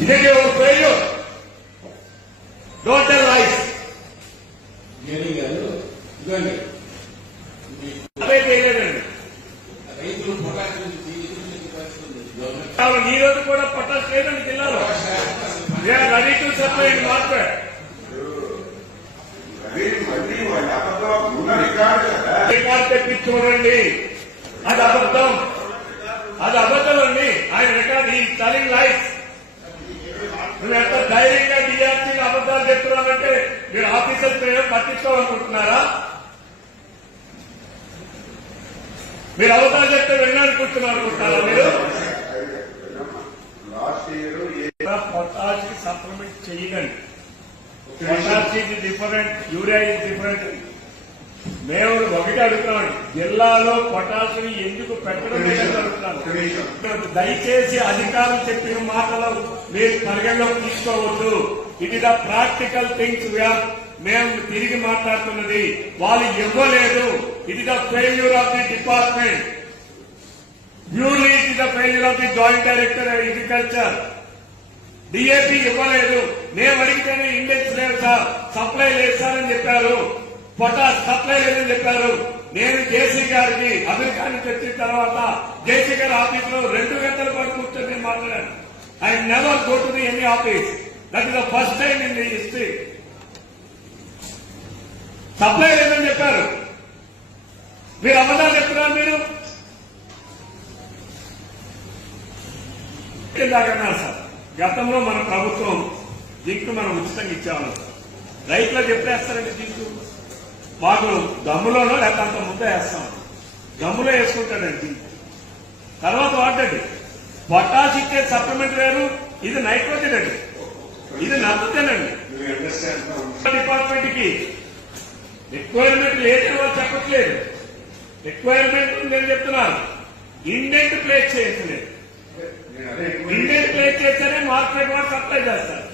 Did you failure? Don't tell lies. Jagan గారు ఇదిగోండి అవే చేయలేదండి రైతులు పొటాష్ ఎదురు పరిస్థితుంది గవర్నమెంట్ కావాలి ఈ రోజు కూడా పట్టాల్సి లేదండి జిల్లాలో ready to supply in market అది మళ్ళీ వాళ్ళ అబద్ధం ఉన్న రికార్డు కదా రికార్డ్ తెప్పి చూడండి అది అబద్ధం అది అబద్ధం అండి ఆయన రికార్డ్ ఈ టెలింగ్ లైఫ్ నువ్వు ఎంత ధైర్యంగా డిఆర్సీ అబద్ధాలు చెప్తున్నావంటే మీరు ఆఫీసర్ పేరు పట్టించుకోవాలనుకుంటున్నారా? మీరు అబద్ధాలు చెప్తే అనుకుంటున్నారా మీరు? పొటాష్కి సప్లిమెంట్ చేయకండి. పొటాష్ ఇది డిఫరెంట్ యూరియా ఇది డిఫరెంట్ మేము ఒకటి అడుగుతున్నాం జిల్లాలో పొటాషియం ఎందుకు పెట్టడం లేదని దయచేసి అధికారులు చెప్పిన మాటలు మీరు పరిగణలోకి తీసుకోవద్దు. ఇది ద ప్రాక్టికల్ థింగ్స్ మేము తిరిగి మాట్లాడుతున్నది. వాళ్ళు ఇవ్వలేదు. ఇది the failure of the department purely ఇది the failure of the joint director agriculture DAP ఇవ్వలేదు. నేను అడిగితేనే ఇండెక్స్ లేదు సార్ సప్లై లేదు సార్ అని చెప్పారు. పొటాస్ సప్లై లేదని చెప్పారు. నేను జేసీ గారికి అమెరికా నుంచి వచ్చిన తర్వాత జేసీ గారి ఆఫీస్లో రెండు గంటల పాటు కూర్చొని నేను మాట్లాడాను. I never go to the any office that is the first time in the history supply లేదని చెప్పారు? మీరు అబద్ధాలు చెప్తున్నారు మీరు? ఇందాకన్నారు సార్ గతంలో మన ప్రభుత్వం జింక్ మనం ఉచితంగా ఇచ్చాము రైతులకు ఎప్పుడేస్తారండి జింక్ మాకు గమ్ములోనో లేకపోతే అంత ముద్ద వేస్తాం. గమ్ములో వేసుకుంటాడండి తర్వాత వాడండి పొటాష్ ఇచ్చే సప్లిమెంట్ వేరు ఇది నైట్రోజన్ అండి ఇది నత్తుతేనండి డిపార్ట్మెంట్కి రిక్వైర్మెంట్ లేదని వాళ్ళు చెప్పట్లేదు. రిక్వైర్మెంట్ నేను చెప్తున్నాను ఇండెంట్ ప్లేస్ చేయట్లేదు ఇండెంట్ ప్లేస్ చేస్తేనే మార్కెట్ వాడు సప్లై చేస్తారు.